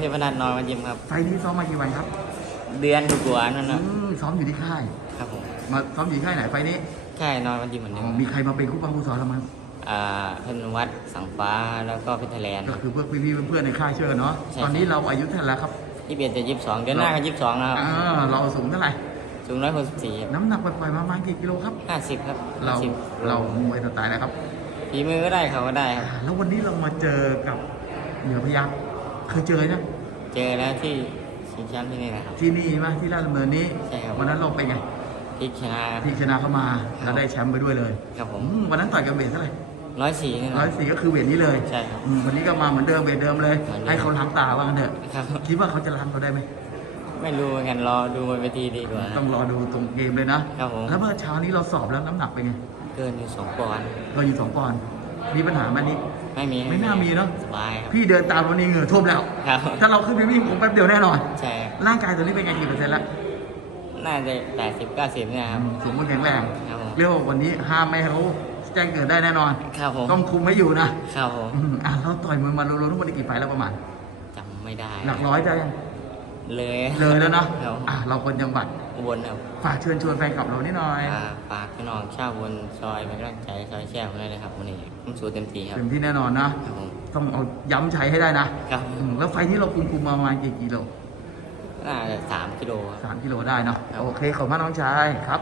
เทพนัทนอนมายิมครับ ไฟล์นี้ซ้อมมากี่วันครับ เดือนกว่าๆนั่นอืนะมซ้อมอยู่ที่ค่าย ครับผมมาซ้อมอยู่ที่ค่ายไหนไฟล์นี้ใช่นอนมายิมเหมือนอ๋เดิอมมีใครมาเป็นคู่บังคู่สอนเรามั้งอ่าเพิ่นวัดสังฟ้าแล้วก็พิทแลนด์ ก็คือพวกพี่ๆเพื่อนๆในค่ายเชื่อเนาะใช่ ตอนนี้เราอายุเท่าไหร่แล้วครับยี่สิบเอ็ดจะยี่สิบสองเดือนหน้าก็ยี่สิบสองแล้วอ่าเราสูงเท่าไหร่ สูงร้อยหกสิบสี่น้ำหนักปล่อยๆมาประมาณกี่กิโลครับ ห้าสิบครับเรา50เรามวยสไตล์อะไรครับ ฝีมือก็ได้เขาก็ได้ครับอ่าแล้ววันนี้เรามาเจอกับเหนือพยัคฆ์ เคยเจอนะเจอแล้วที่ชิงแชมป์ที่นี่นะครับ ที่นี่ไหมที่ราชดำเนินนี้ใช่ครับ วันนั้นเราเป็นไงพลิกชนะ ที่ชนะเข้ามาแล้วได้แชมป์ไปด้วยเลยครับผอืมมวันนั้นต่อยกันเวทเท่าไหร่ร้อยสี่นี่ร้อนะยสี่ก็คือเวทนี้เลยใช่ครับอืมวันนี้ก็มาเหมือนเดิมเวทเดิมเลย เหมือนเดิม ให้เขาล้างตาว่างันเถอะครับ คิดว่าเขาจะล้างเราได้ไหมไม่รู้เหมือนกันรอดูบนเวทีดีกว่า ต้องรอดูตรงเกมเลยนะครับผม แล้วเมื่อเช้านี้เราสอบแล้วน้ำหนักเป็นไงเกินอยู่สองปอนด์ เราอยู่สองปอนด์ มีปัญหาไหมนี่ ไม่มีไม่น่ามีเนอะ สบายครับพี่เดินตามวันนี้เหงื่อท่วมแล้ว ครับ ถ้าเราขึ้นไปวิ่งคงแป๊บเดียวแน่นอน ใช่ครับร่างกายตัวนี้เป็นไงกี่เปอร์เซ็นต์แล้วน่าจะแปดสิบเก้าสิบเนี่ยครับสมบูรณ์แข็งแรง ครับผม เรียกว่าวันนี้ห้ามไม่ให้เขาแจ้งเกิดได้แน่นอน ครับผมต้องคุมให้อยู่นะ ครับผมอืมอะเราต่อยมวยมารวมๆทั้งหมดกี่ไฟล์แล้วประมาณ จำไม่ได้หลักร้อยได้ยัง เลยเลยแล้วเนาะครับอะเราคนจังหวัดอุบลครับฝากเชิญชวนแฟนคลับเรานิดหน่อยอ่าฝากพี่น้องชาวบนซอยเป็นกำลังใจซอยแช่ผมเลยนะครับวันนี้ผมสู้เต็มที่ครับเต็มที่แน่นอนนะครับผมต้องเอาย้ำใช้ให้ได้นะครับอืมแล้วไฟล์นี้เราคุมคุมมาประมาณกี่กิโลน่าจะสามกิโลครับ สามกิโลได้เนาะครับ โอเคขอบคุณมากน้องชายครับ